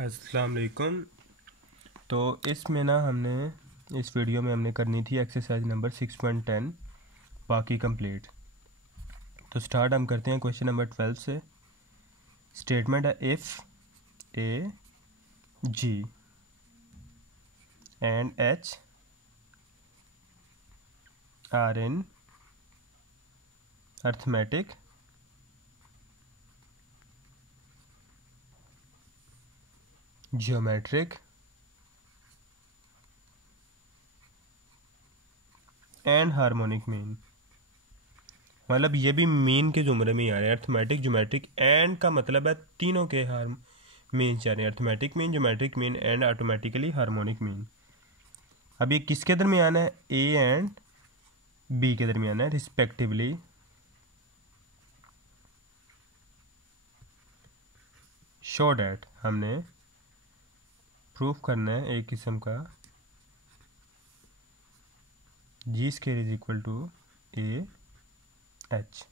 अस्सलाम वालेकुम। तो इसमें ना इस वीडियो में हमने करनी थी एक्सरसाइज नंबर 6.10 बाकी कंप्लीट। तो स्टार्ट हम करते हैं क्वेश्चन नंबर 12 से। स्टेटमेंट है if A G and H are in arithmetic geometric and harmonic mean, मतलब ये भी मीन के जुमरे में ही आ रहे हैं। अर्थमेटिक ज्योमेट्रिक एंड का मतलब है तीनों के मीन जा रहे हैं, arithmetic mean, geometric mean and automatically harmonic mean. अब ये किसके दरमियान है? ए एंड बी के दरमियान है रिस्पेक्टिवली। शो डैट हमने प्रूफ करना है एक किस्म का G square is equal to A H.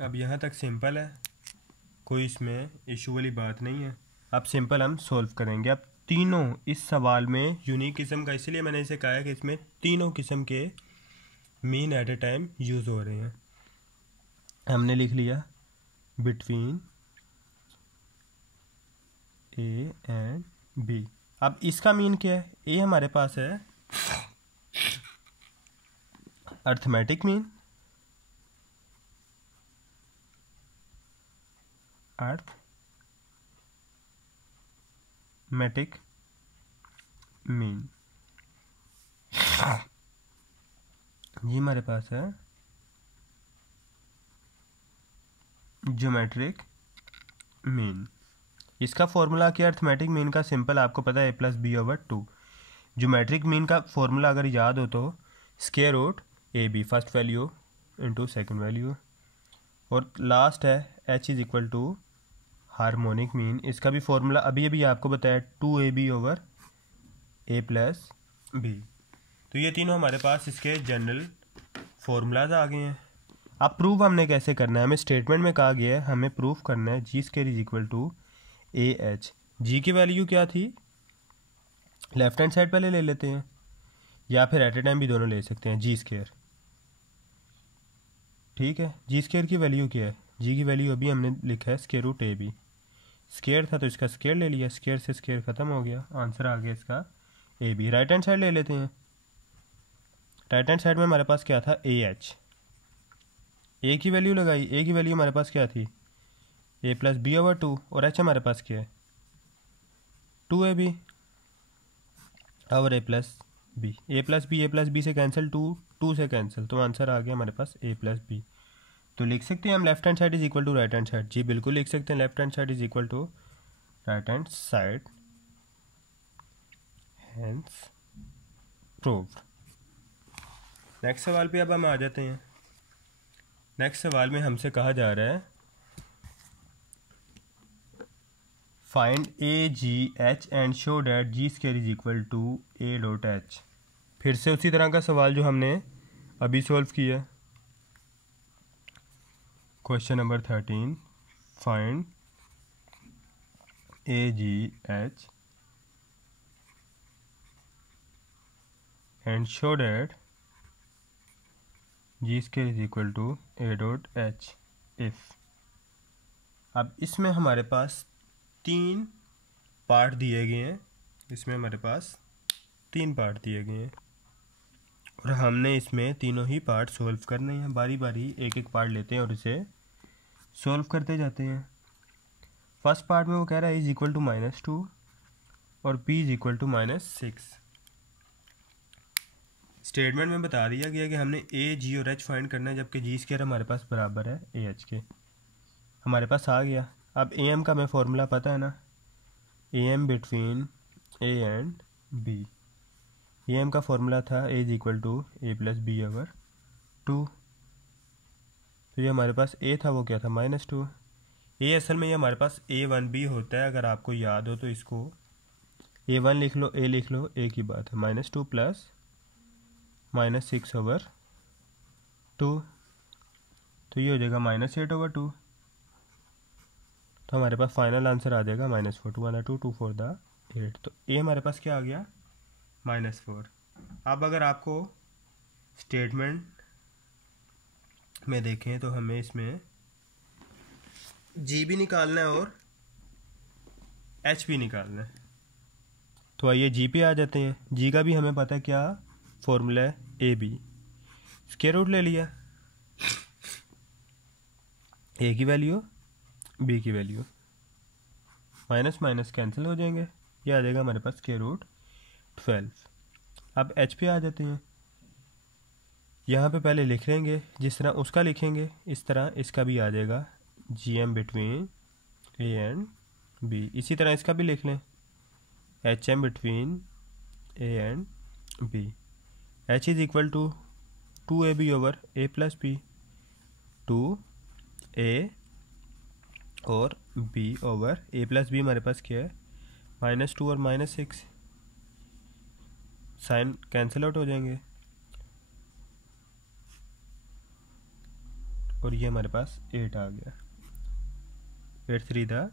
अब यहाँ तक सिंपल है, कोई इसमें इशू वाली बात नहीं है। अब सिंपल हम सॉल्व करेंगे। अब तीनों इस सवाल में यूनिक किस्म का, इसलिए मैंने इसे कहा है कि इसमें तीनों किस्म के mean at a time use हो रहे हैं। हमने लिख लिया बिटवीन ए एंड बी। अब इसका मीन क्या है? ए हमारे पास है अर्थमेटिक मीन, अर्थमेटिक मीन, ये हमारे पास है ज्योमेट्रिक मीन। इसका फॉर्मूला क्या? अर्थमेटिक मीन का सिंपल आपको पता है A plus B over 2। Geometric mean का फॉर्मूला अगर याद हो तो square root A B, first value into second value, और लास्ट है H is equal to harmonic mean. इसका भी फॉर्मूला अभी अभी आपको बताया 2ab ओवर ए प्लस बी। तो ये तीनों हमारे पास इसके जनरल फॉर्मूलाज आ गए हैं। अब प्रूफ हमने कैसे करना है? हमें स्टेटमेंट में कहा गया है हमें प्रूफ करना है G square is equal to A H. G की वैल्यू क्या थी? लेफ्ट हैंड साइड पहले ले लेते हैं, या फिर एट ए टाइम भी दोनों ले सकते हैं। जी स्क्वायर, ठीक है। जी स्क्वायर की वैल्यू क्या है? जी की वैल्यू अभी हमने लिखा है square root A B. Square था तो इसका स्क्वायर ले लिया, स्क्वायर से स्क्वायर खत्म हो गया, आंसर आ गया इसका A B. Right hand side ले लेते हैं। राइट हैंड साइड में हमारे पास क्या था? A H. ए की वैल्यू लगाई, ए की वैल्यू हमारे पास क्या थी? ए प्लस बी ओवर 2, और एच हमारे पास क्या है? 2ab और ए प्लस बी। ए प्लस बी से कैंसिल, 2 से कैंसिल, तो आंसर आ गया हमारे पास ए प्लस बी। तो लिख सकते हैं हम left hand side is equal to right hand side. जी बिल्कुल लिख सकते हैं, left hand side is equal to right hand side, hence proved. Next सवाल पे अब हम आ जाते हैं। नेक्स्ट सवाल में हमसे कहा जा रहा है find A G H and show that G square is equal to A dot H. फिर से उसी तरह का सवाल जो हमने अभी सॉल्व किया। Question number 13, find A G H and show that G square is equal to A dot H if. अब इसमें हमारे पास 3 पार्ट दिए गए हैं। इसमें हमारे पास 3 पार्ट दिए गए हैं और हमने इसमें तीनों ही पार्ट सॉल्व करने हैं। बारी बारी एक एक पार्ट लेते हैं और इसे सॉल्व करते जाते हैं। फर्स्ट पार्ट में वो कह रहा है इज इक्वल टू -2 और p is equal to -6। Statement में बता दिया गया कि हमने ए जी और एच फाइंड करना है, जबकि जी स्क्वायर हमारे पास बराबर है ए एच के। हमारे पास आ गया। अब ए एम का हमें फॉर्मूला पता है ना, A M between A and B. A M का फॉर्मूला था A is equal to A plus B over 2। तो ये हमारे पास ए था, वो क्या था? -2। ए असल में ये हमारे पास A1B होता है, अगर आपको याद हो तो इसको A1 लिख लो, ए लिख लो, ए की बात है। -2 प्लस -6 ओवर 2। तो ये हो जाएगा -8/2। तो हमारे पास फाइनल आंसर आ जाएगा -4। 2 × 2 2 4 द 8। तो ए हमारे पास क्या आ गया -4। अब अगर आपको स्टेटमेंट में देखें तो हमें इसमें जी भी निकालना है और एच भी निकालना है। तो आइए जी पे आ जाते हैं। जी का भी हमें पता है क्या फॉर्मूला है, ए बी। स्क्वायर रूट ले लिया, ए की वैल्यू बी की वैल्यू, माइनस माइनस कैंसिल हो जाएंगे, ये आ जाएगा हमारे पास स्क्वायर रूट 12। अब एच पे आ जाते हैं। यहाँ पे पहले लिख लेंगे जिस तरह उसका लिखेंगे इस तरह इसका भी आ जाएगा, G M between A and B. इसी तरह इसका भी लिख लें, H M between A and B. H is equal to 2ab/a+b, 2a और b/a+b हमारे पास क्या है -2 और -6, साइन कैंसिल आउट हो जाएंगे और ये हमारे पास 8 आ गया। 8 3 द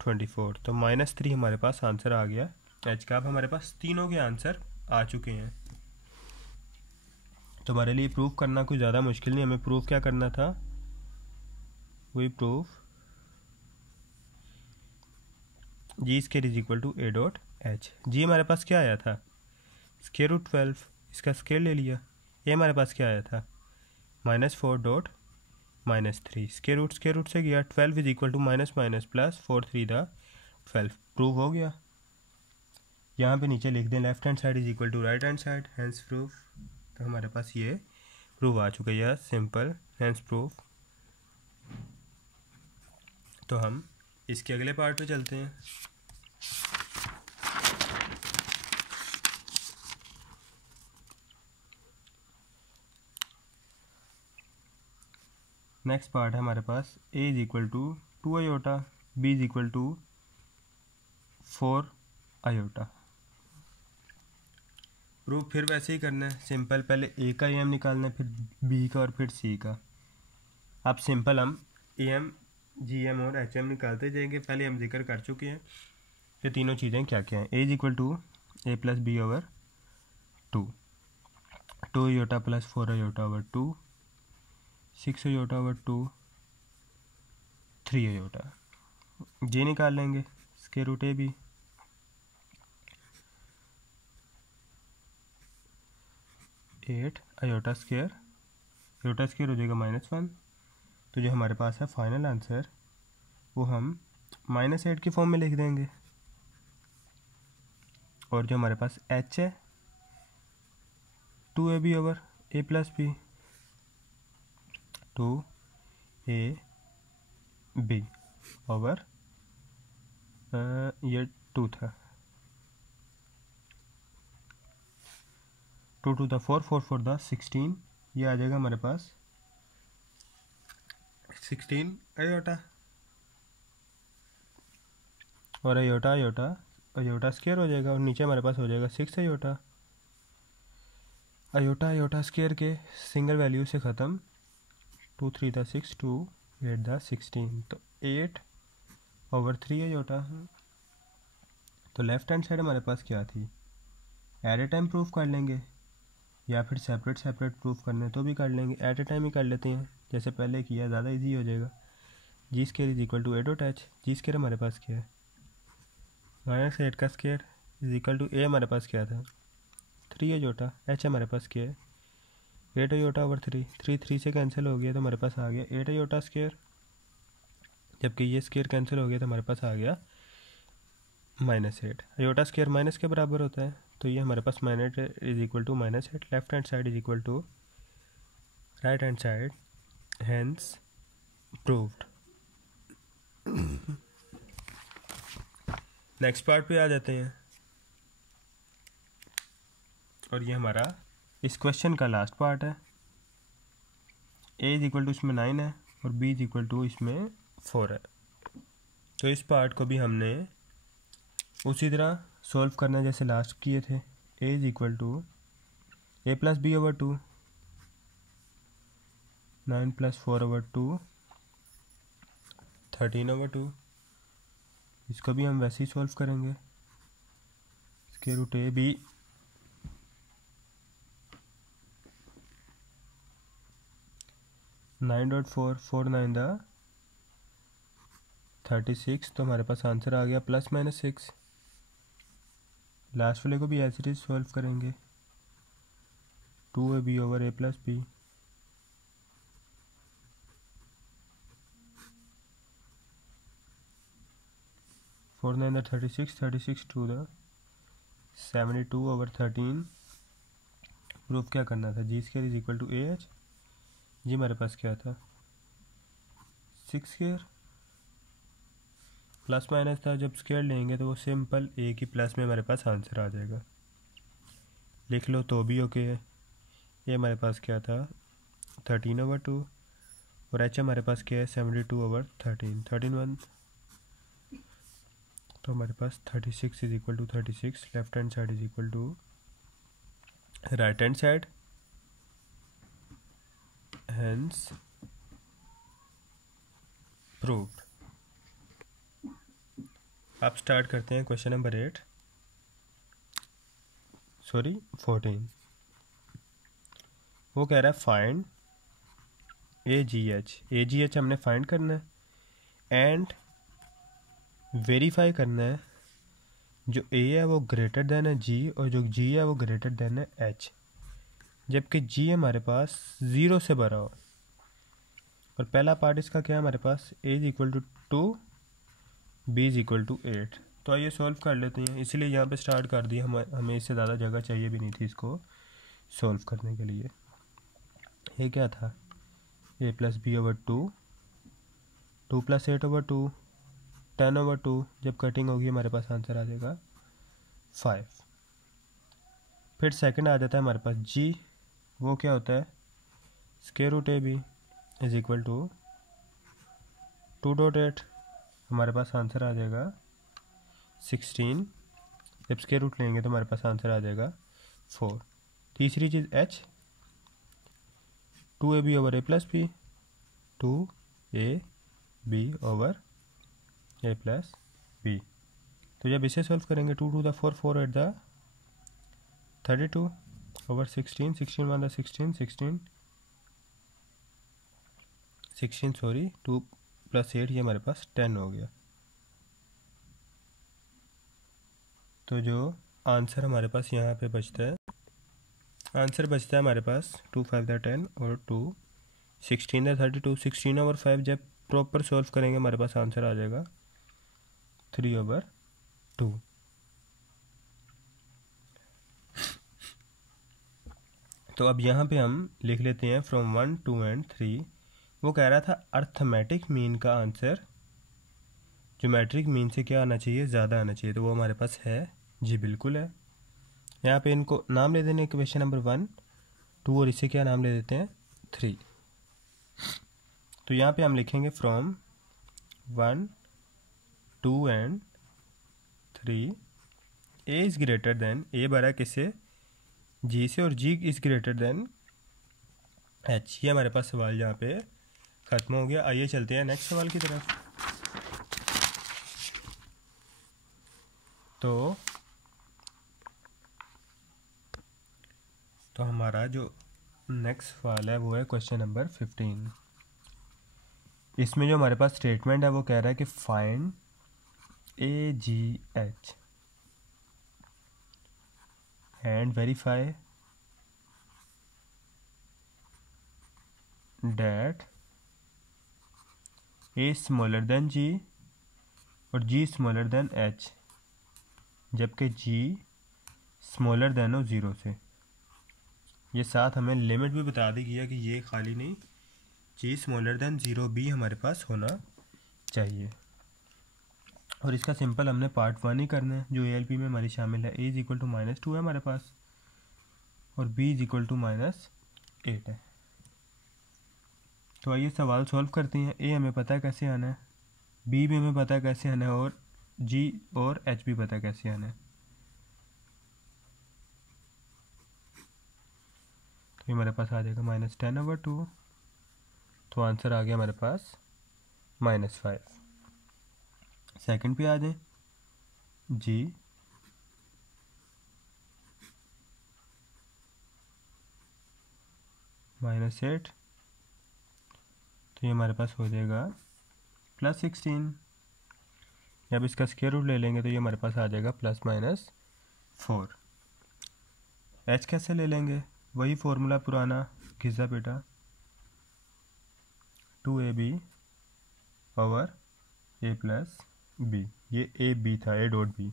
24। तो -3 हमारे पास आंसर आ गया एच का। अब हमारे पास तीनों के आंसर आ चुके हैं। तो हमारे लिए प्रूफ करना कोई ज़्यादा मुश्किल नहीं। हमें प्रूफ क्या करना था, वही proof G square is equal to A dot H. जी हमारे पास क्या आया था स्क्वायर रूट 12, इसका स्क्वायर ले लिया। ये हमारे पास क्या आया था -4 डॉट -3, स्क्वायर रूट से गया। 12 is equal to minus minus plus 4 3 the 12। Proof हो गया। यहाँ पे नीचे लिख दें left hand side is equal to right hand side, hence proof. तो हमारे पास ये प्रूफ आ चुका है, यह सिंपल हैंस प्रूफ। तो हम इसके अगले पार्ट पे चलते हैं। नेक्स्ट पार्ट है हमारे पास a is equal to 2 iota, b is equal to 4 iota. Proof फिर वैसे ही करना है सिंपल, पहले a का एम निकालना है, फिर b का और फिर c का। अब सिंपल हम एम जी एम और एच एम निकालते जाएंगे। पहले हम जिक्र कर चुके हैं ये तीनों चीज़ें क्या क्या हैं। a is equal to a+b/2, 2 iota plus 4 iota, 6 iota, 3 iota. जे निकाल लेंगे square root A B, iota square हो जाएगा -1। तो जो हमारे पास है फाइनल आंसर वो हम -8 की फॉर्म में लिख देंगे। और जो हमारे पास एच है 2ab/a+b, 2ab ओवर ये 2 था, 2 2 द 4 4 4 द 16, ये आ जाएगा हमारे पास 16 आयोटा। और आयोटा स्क्वायर हो जाएगा और नीचे हमारे पास हो जाएगा 6 आयोटा। आयोटा स्क्वायर के सिंगल वैल्यू से ख़त्म, 2 3 द 6, 2 8 द 16, तो 8/3 आयोटा। तो लेफ्ट हैंड साइड हमारे पास क्या थी, एट ए टाइम प्रूफ कर लेंगे या फिर सेपरेट प्रूफ करने तो भी कर लेंगे। एट ए टाइम ही कर लेते हैं जैसे पहले किया, ज़्यादा इजी हो जाएगा। G square is equal to A dot H. G square हमारे पास क्या है -8 का square is equal to A हमारे पास क्या था 3 आयोटा, एच हमारे पास क्या है 8 आयोटा/3, 3 से कैंसिल हो गया तो हमारे पास आ गया 8 आयोटा स्क्वायर, जबकि ये स्क्वायर कैंसिल हो गया तो हमारे पास आ गया -8। आयोटा स्क्वायर माइनस के बराबर होता है, तो ये हमारे पास -8 is equal to -8। Left hand side is equal to right hand side, hence proved. Next part पे आ जाते हैं और ये हमारा इस क्वेश्चन का लास्ट पार्ट है। a इज इक्वल टू इसमें 9 है और b इज इक्वल टू इसमें 4 है। तो इस पार्ट को भी हमने उसी तरह सॉल्व करना है जैसे लास्ट किए थे। a is equal to a+b/2, 9 + 4/2 13/2। इसको भी हम वैसे ही सॉल्व करेंगे। स्क्वायर रूट ए बी 9.4 4 9 36, तो हमारे पास आंसर आ गया +-6। लास्ट वाले को भी एज इट इज सॉल्व करेंगे। 2ab/a + b 4 9 36 36 2 72/13। प्रूफ क्या करना था? g² = ah। जी हमारे पास क्या था? 6² प्लस माइनस था, जब स्क्वायर लेंगे तो वो सिंपल ए की प्लस में हमारे पास आंसर आ जाएगा। लिख लो तो भी ओके है। ये हमारे पास क्या था? 13/2 और एच हमारे पास क्या है? 72/13 13 1। तो हमारे पास 36 = 36, left hand side = right hand side, hence proved. अब स्टार्ट करते हैं क्वेश्चन नंबर 14। वो कह रहा है फाइंड AGH हमने फाइंड करना है एंड वेरीफाई करना है जो A है वो ग्रेटर देन है G और जो G है वो ग्रेटर देन है H, जबकि G हमारे पास 0 से भरा हो। और पहला पार्ट इसका क्या है हमारे पास? A = 2 B = 8। तो आइए सॉल्व कर लेते हैं। इसीलिए यहाँ पे स्टार्ट कर दिया, हमें इससे ज़्यादा जगह चाहिए भी नहीं थी इसको सॉल्व करने के लिए। ये क्या था? a + b/2 2 + 8/2 10/2। जब कटिंग होगी हमारे पास आंसर आ जाएगा 5। फिर सेकंड आ जाता है हमारे पास g। वो क्या होता है? Square root ab = 2.8। हमारे पास आंसर आ जाएगा 16। जब स्क्वायर रूट लेंगे तो हमारे पास आंसर आ जाएगा 4। तीसरी चीज़ h 2ab/a + b 2ab/a + b। तो जब इसे सॉल्व करेंगे 2 × 2 = 4 4 × 8 = 32/16 16 1 16 16 16 सॉरी 2 + 8, ये हमारे पास 10 हो गया। तो जो आंसर हमारे पास यहाँ पे बचता है, आंसर बचता है हमारे पास 2 5 10 और 2 16 32। 16/5 जब प्रॉपर सॉल्व करेंगे हमारे पास आंसर आ जाएगा 3/2। तो अब यहाँ पे हम लिख लेते हैं फ्रॉम 1 2 एंड 3। वो कह रहा था अर्थमेटिक मीन का आंसर ज्योमेट्रिक मीन से क्या आना चाहिए? ज़्यादा आना चाहिए। तो वो हमारे पास है, जी बिल्कुल है। यहाँ पे इनको नाम ले देने, क्वेश्चन नंबर 1 2 और इसे क्या नाम ले देते हैं? 3। तो यहाँ पे हम लिखेंगे from 1 2 and 3 a is greater than, a बड़ा किससे? g से, और g is greater than h। ये हमारे पास सवाल यहाँ पे ख़त्म हो गया। आइए चलते हैं नेक्स्ट सवाल की तरफ। तो हमारा जो नेक्स्ट सवाल है वो है क्वेश्चन नंबर 15। इसमें जो हमारे पास स्टेटमेंट है वो कह रहा है कि find AGH and verify that A smaller than G और G स्मॉलर देन H, जबकि G स्मॉलर देन हो 0 से। ये साथ हमें लिमिट भी बता दी गया कि ये खाली नहीं, G स्मॉलर देन 0 भी हमारे पास होना चाहिए। और इसका सिंपल हमने पार्ट 1 ही करना है जो ALP में हमारी शामिल है। A = -2 है हमारे पास और B = -8 है। तो आइए सवाल सॉल्व करते हैं। A हमें पता है कैसे आना है, B भी हमें पता है कैसे आना है और G और H भी पता है कैसे आना है। तो हमारे पास आ जाएगा -10/2 तो आंसर आ गया हमारे पास -5। सेकंड पे आ जाएं, जी -8, तो ये हमारे पास हो जाएगा +16। जब इसका स्क्वायर रूट ले लेंगे तो ये हमारे पास आ जाएगा ±4। एच कैसे ले लेंगे, वही फॉर्मूला पुराना घिसा बेटा, 2ab over a plus B. ये ए बी था, ए डॉट बी,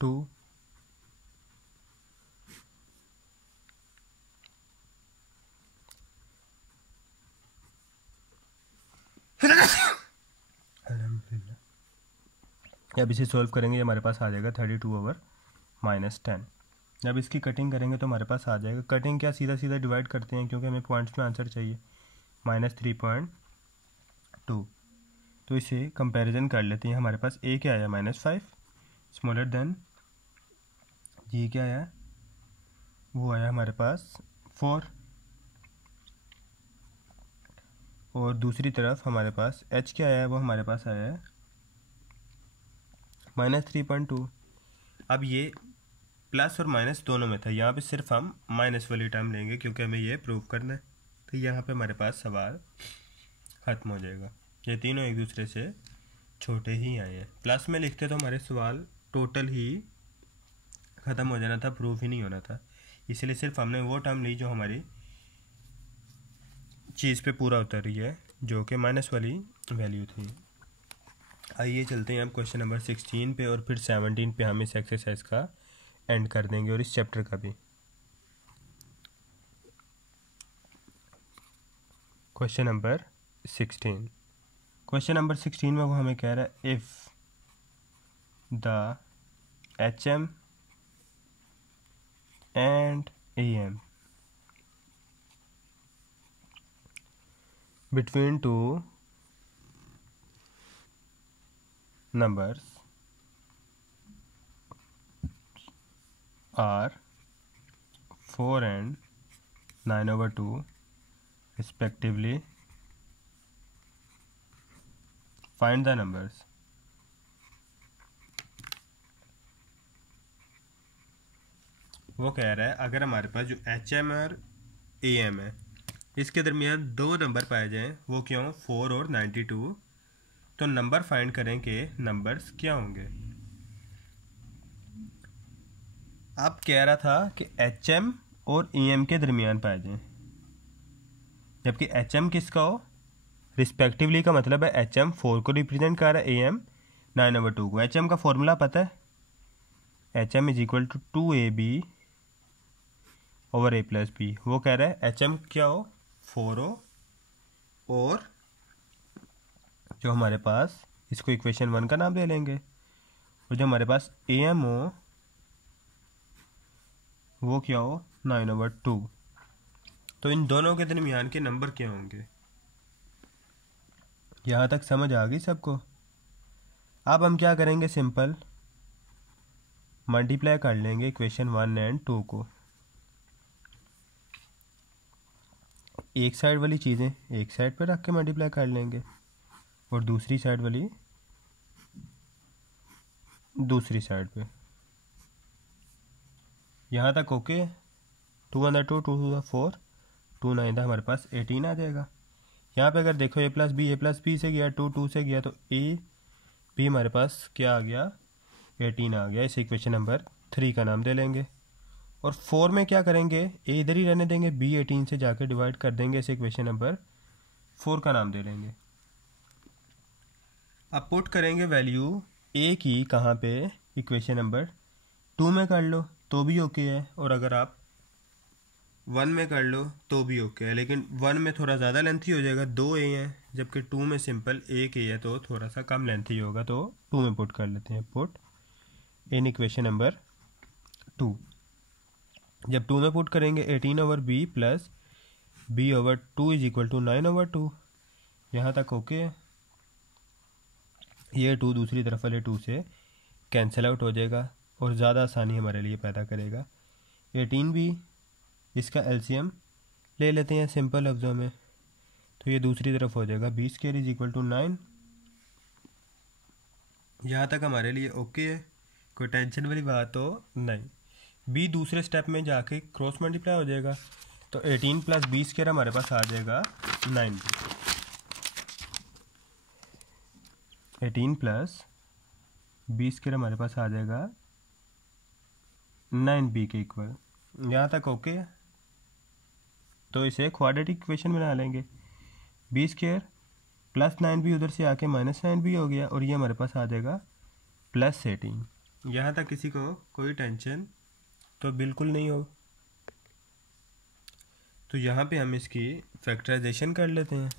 2 अब इसे सॉल्व करेंगे, हमारे पास आ जाएगा 32 ओवर -10। जब इसकी कटिंग करेंगे तो हमारे पास आ जाएगा, कटिंग क्या सीधा सीधा डिवाइड करते हैं क्योंकि हमें पॉइंट्स में आंसर चाहिए, -3.2। तो इसे कंपैरिजन कर लेते हैं। हमारे पास ए क्या आया -5, स्मॉलर देन जी क्या आया, वो आया हमारे पास 4, और दूसरी तरफ हमारे पास एच क्या आया है, वो हमारे पास आया है -3.2। अब ये प्लस और माइनस दोनों में था, यहाँ पे सिर्फ हम माइनस वाली टर्म लेंगे क्योंकि हमें ये प्रूव करना है। तो यहाँ पे हमारे पास सवाल ख़त्म हो जाएगा, ये तीनों एक दूसरे से छोटे ही आए हैं। प्लस में लिखते तो हमारे सवाल टोटल ही ख़त्म हो जाना था, प्रूफ ही नहीं होना था, इसलिए सिर्फ हमने वो टर्म ली जो हमारी चीज़ पे पूरा उतर रही है, जो कि माइनस वाली वैल्यू थी। आइए चलते हैं अब क्वेश्चन नंबर 16 पे, और फिर 17 पे हम इस एक्सरसाइज का एंड कर देंगे और इस चैप्टर का भी। क्वेश्चन नंबर 16, क्वेश्चन नंबर 16 में वो हमें कह रहा है if the HM and AM between two numbers are 4 and 9/2 respectively, find the numbers। वो कह रहा है अगर हमारे पास जो HM और AM है इसके दरमियान दो नंबर पाए जाएं, वो क्यों 4 और 92, तो नंबर फाइंड करें कि नंबर्स क्या होंगे। अब कह रहा था कि HM और EM के दरमियान पाए जाएं, जबकि HM किसका हो, रिस्पेक्टिवली का मतलब है HM 4 को रिप्रेजेंट कर रहा है, AM 9/2 को। HM का फॉर्मूला पता है, HM = 2AB over A plus B. वो कह रहा है HM क्या हो, 4 हो, और जो हमारे पास, इसको इक्वेशन 1 का नाम ले लेंगे, और जो हमारे पास AM हो वो क्या हो, 9/2। तो इन दोनों के दरमियान के नंबर क्या होंगे। यहाँ तक समझ आ गई सबको। अब हम क्या करेंगे, सिंपल मल्टीप्लाई कर लेंगे इक्वेशन 1 एंड 2 को। एक साइड वाली चीज़ें एक साइड पर रख के मल्टीप्लाई कर लेंगे, और दूसरी साइड वाली दूसरी साइड पे। यहाँ तक ओके। 2 × 2 2 × 4 2 9 हमारे पास 18 आ जाएगा। यहाँ पे अगर देखो a + b से गया, 2 2 से गया, तो a b हमारे पास क्या आ गया, 18 आ गया। इसे इक्वेशन नंबर 3 का नाम दे लेंगे। और 4 में क्या करेंगे, a इधर ही रहने देंगे, b 18 से जाकर डिवाइड कर देंगे, इसे इक्वेशन नंबर 4 का नाम दे लेंगे। अब पुट करेंगे वैल्यू a की कहाँ पे, इक्वेशन नंबर 2 में कर लो तो भी ओके है, और अगर आप 1 में कर लो तो भी ओके है, लेकिन 1 में थोड़ा ज़्यादा लेंथी हो जाएगा, 2 a हैं, जबकि 2 में सिंपल एक a है, तो थोड़ा सा कम लेंथी होगा, तो 2 में पुट कर लेते हैं। Put in equation number 2। जब 2 में पुट करेंगे 18 ओवर b प्लस b/2 = 9/2। यहाँ तक ओके है। ये 2 दूसरी तरफ वाले 2 से कैंसिल आउट हो जाएगा और ज़्यादा आसानी हमारे लिए पैदा करेगा। 18b इसका एलसीएम ले लेते हैं सिंपल लफ्ज़ों में, तो ये दूसरी तरफ हो जाएगा B square is equal to 9। यहाँ तक हमारे लिए ओके है, कोई टेंशन वाली बात तो नहीं। बी दूसरे स्टेप में जाके क्रॉस मल्टीप्लाई हो जाएगा, तो 18 प्लस बी स्क्वायर हमारे पास आ जाएगा 9b। 18 प्लस बी स्क्वायर हमारे पास आ जाएगा 9b के इक्वल। यहाँ तक ओके है, तो इसे क्वाड्रेटिक इक्वेशन बना लेंगे। बी स्क्वायर प्लस 9b उधर से आके माइनस 9b हो गया, और ये हमारे पास आ जाएगा प्लस 18। यहाँ तक किसी को कोई टेंशन तो बिल्कुल नहीं हो। तो यहाँ पे हम इसकी फैक्टराइजेशन कर लेते हैं।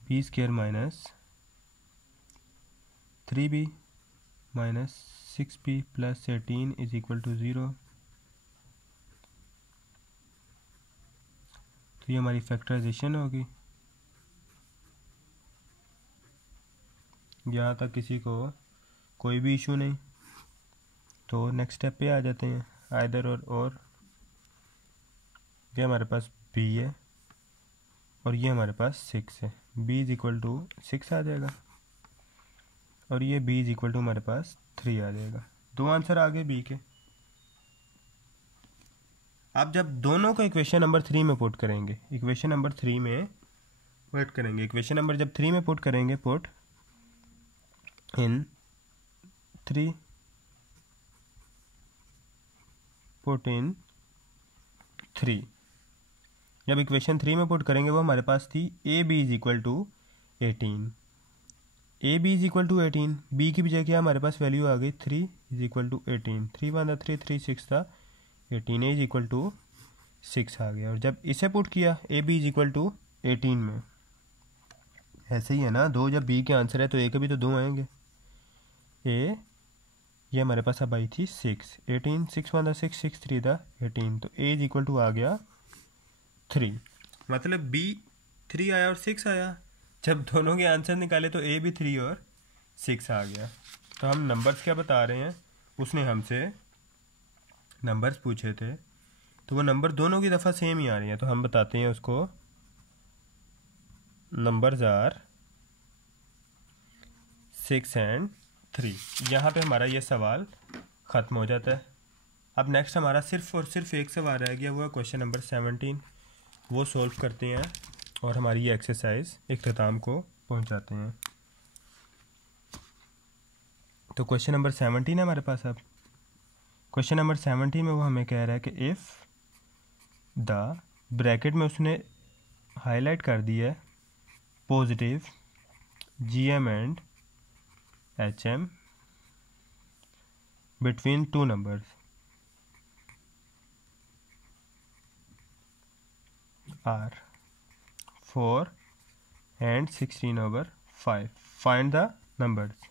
B square minus 3b minus 6b plus 18 is equal to 0। तो ये हमारी फैक्टराइजेशन होगी। यहाँ तक किसी को कोई भी इशू नहीं, तो नेक्स्ट स्टेप पे आ जाते हैं। आइदर और ये हमारे पास b है और ये हमारे पास 6 है। b इज इक्वल टू 6 आ जाएगा, और ये b इज इक्वल टू हमारे पास 3 आ जाएगा। दो आंसर आ गए b के। आप जब दोनों को इक्वेशन नंबर 3 में पुट करेंगे, इक्वेशन नंबर 3 में पुट करेंगे, इक्वेशन नंबर जब 3 में पुट करेंगे, पुट इन 3, पुट इन 3। जब इक्वेशन 3 में पुट करेंगे वो हमारे पास थी A B is equal to 18। A B is equal to 18, B की बजाय क्या हमारे पास वैल्यू आ गई 3 इज इक्वल टू 18। 3 वन 3 3 6 था 18, ए इज इक्वल टू 6 आ गया। और जब इसे पुट किया A B is equal to 18 में, ऐसे ही है ना, दो जब बी के आंसर है तो ए के भी तो दो आएंगे। ए ये हमारे पास अब आई थी 6, 18 6 वन 6 6 3 था 18, तो ए इज इक्वल टू आ गया 3। मतलब बी 3 आया और 6 आया। जब दोनों के आंसर निकाले तो ए भी 3 और 6 आ गया। तो हम नंबर्स क्या बता रहे हैं, उसने हमसे नंबर्स पूछे थे, तो वो नंबर दोनों की दफ़ा सेम ही आ रही हैं, तो हम बताते हैं उसको नंबर्स आर 6 एंड 3। यहाँ पे हमारा ये सवाल ख़त्म हो जाता है। अब नेक्स्ट हमारा सिर्फ और सिर्फ एक सवाल रह गया, वो है क्वेश्चन नंबर 17। वो सॉल्व करते हैं और हमारी ये एक्सरसाइज इख्तिताम को पहुंचाते हैं। तो क्वेश्चन नंबर 17 है हमारे पास। अब क्वेश्चन नंबर 17 में वो हमें कह रहा है कि इफ़ द, ब्रैकेट में उसने हाईलाइट कर दिया है positive GM and HM between two numbers R 4 and 16/5, find the numbers।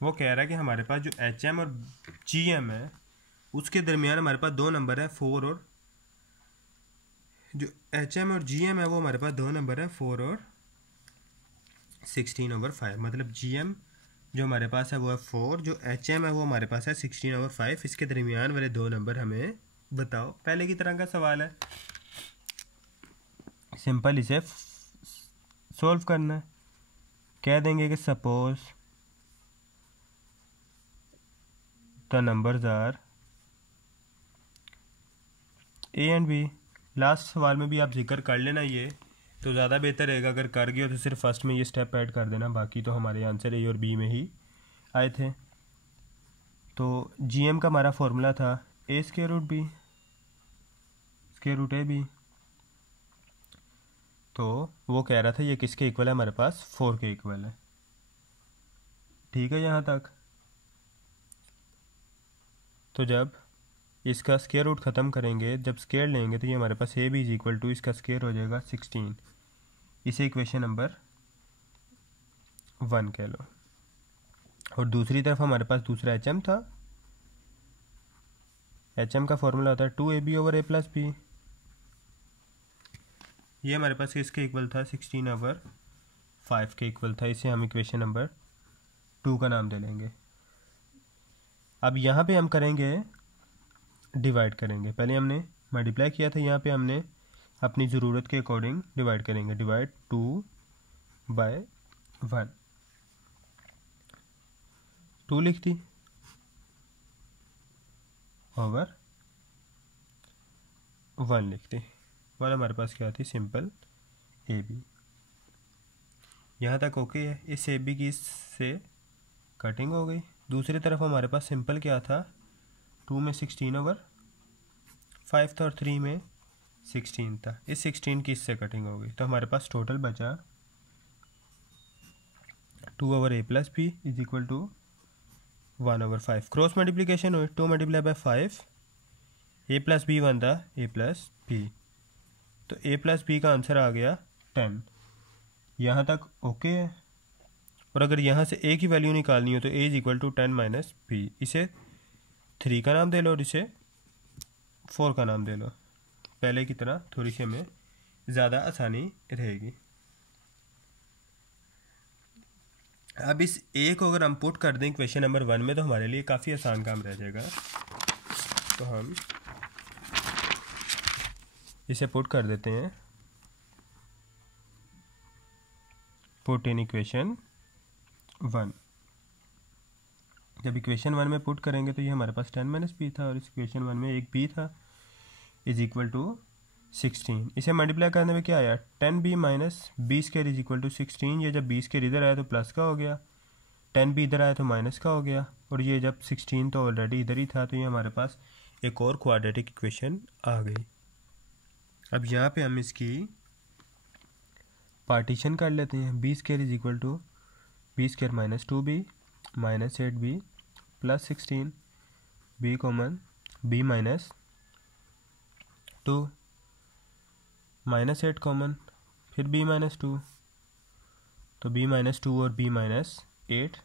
वो कह रहा है कि हमारे पास जो HM और GM है उसके दरमियान हमारे पास दो नंबर है 4 और, जो HM और GM है वो हमारे पास दो नंबर है 4 और 16/5। मतलब GM जो हमारे पास है वो है 4, जो HM है वो हमारे पास है 16/5। इसके दरमियान वाले दो नंबर हमें बताओ। पहले की तरह का सवाल है, सिंपल इसे सॉल्व करना है। कह देंगे कि suppose the numbers are A and B। Last सवाल में भी आप जिक्र कर लेना ये, तो ज़्यादा बेहतर रहेगा। अगर कर गए हो तो सिर्फ फर्स्ट में ये स्टेप ऐड कर देना, बाकी तो हमारे आंसर A और B में ही आए थे। तो GM का हमारा फॉर्मूला था A square root B square root AB। तो वो कह रहा था ये किसके इक्वल है, हमारे पास 4 के इक्वल है। ठीक है यहाँ तक। तो जब इसका स्क्वायर रूट ख़त्म करेंगे, जब स्क्वायर लेंगे, तो ये हमारे पास AB इज इक्वल टू इसका स्क्वायर हो जाएगा 16। इसे इक्वेशन नंबर 1 कह लो। और दूसरी तरफ हमारे पास दूसरा HM था। HM का फॉर्मूला होता है 2AB/A + B। ये हमारे पास इसके इक्वल था 16/5 के इक्वल था। इसे हम इक्वेशन नंबर 2 का नाम दे लेंगे। अब यहाँ पे हम करेंगे डिवाइड करेंगे। पहले हमने मल्टीप्लाई किया था, यहाँ पे हमने अपनी ज़रूरत के अकॉर्डिंग डिवाइड करेंगे। डिवाइड 2/1, 2 लिख दी ओवर 1 लिख दी। और हमारे पास क्या थी, सिंपल ए बी। यहाँ तक ओके है। इस ए बी की इससे कटिंग हो गई। दूसरी तरफ हमारे पास सिंपल क्या था, 2 में 16/5 था और 3 में 16 था। इस 16 की इससे कटिंग हो गई, तो हमारे पास टोटल बचा 2/a+b is equal to 1/5। Cross multiplication हुई, 2 × 5, a+b बनता a+b, तो a+b का आंसर आ गया 10। यहाँ तक ओके है। और अगर यहाँ से a की वैल्यू निकालनी हो तो a is equal to 10 - b। इसे 3 का नाम दे लो और इसे 4 का नाम दे लो। पहले की तरह थोड़ी सी हमें ज़्यादा आसानी रहेगी। अब इस a को अगर हम पुट कर दें क्वेश्चन नंबर 1 में तो हमारे लिए काफ़ी आसान काम रह जाएगा। तो हम इसे पुट कर देते हैं। Put in equation 1। जब इक्वेशन 1 में पुट करेंगे तो ये हमारे पास 10 - b था और इस इक्वेशन 1 में एक b था, इज इक्वल टू 16। इसे मल्टीप्लाई करने में क्या आया, 10b - b² is equal to 16। ये जब b² इधर आया तो प्लस का हो गया, 10b इधर आया तो माइनस का हो गया, और ये जब 16 तो ऑलरेडी इधर ही था, तो ये हमारे पास एक और क्वाड्रेटिक इक्वेशन आ गई। अब यहाँ पे हम इसकी पार्टीशन कर लेते हैं। b² is equal to b² - 2b - 8b plus 16, b common, b - 2 -8 common, फिर b - 2, तो b - 2 और b - 8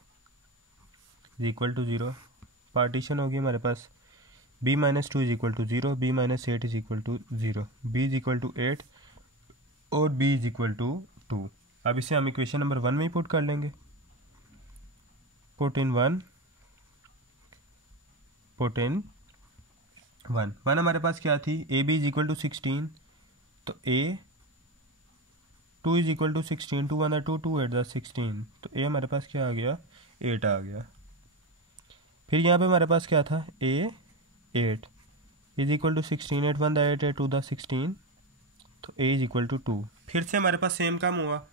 is equal to 0। Partition होगी हमारे पास, b - 2 is equal to 0, b - 8 is equal to 0, b is equal to 8 और b is equal to 2। अब इसे हम इक्वेशन नंबर 1 में ही पुट कर लेंगे। पुट इन 1, पुट इन 1 हमारे पास क्या थी, A B is equal to 16, तो a 2 इज इक्वल टू 16, 2 1 2, 2 8 16, तो a हमारे पास क्या आ गया, 8 आ गया। फिर यहाँ पे हमारे पास क्या था, a 8 इज इक्वल टू 16, 8 1 8 8 2 16, तो a इज इक्वल टू 2। फिर से हमारे पास सेम काम हुआ,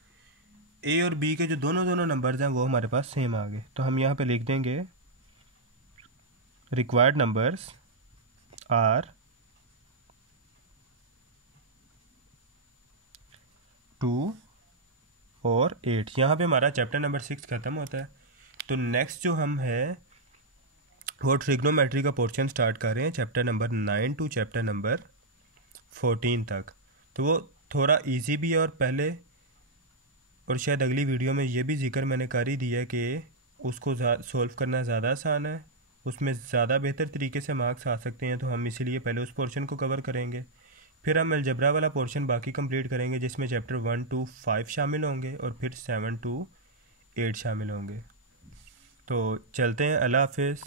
a और b के जो दोनों नंबर्स हैं वो हमारे पास सेम आ गए, तो हम यहाँ पे लिख देंगे रिक्वायर्ड नंबर्स आर 2 और 8। यहाँ पे हमारा चैप्टर नंबर 6 ख़त्म होता है। तो नेक्स्ट जो हम है वो ट्रिग्नोमेट्री का पोर्शन स्टार्ट कर रहे हैं, chapter number 9 to chapter number 14 तक। तो वो थोड़ा इजी भी है, और पहले और शायद अगली वीडियो में ये भी जिक्र मैंने कर ही दिया कि उसको सॉल्व करना ज़्यादा आसान है, उसमें ज़्यादा बेहतर तरीके से मार्क्स आ सकते हैं। तो हम इसीलिए पहले उस पोर्शन को कवर करेंगे, फिर हम अलजबरा वाला पोर्शन बाकी कंप्लीट करेंगे, जिसमें चैप्टर 1 to 5 शामिल होंगे और फिर 7 to 8 शामिल होंगे। तो चलते हैं, अल्लाह हाफिज़।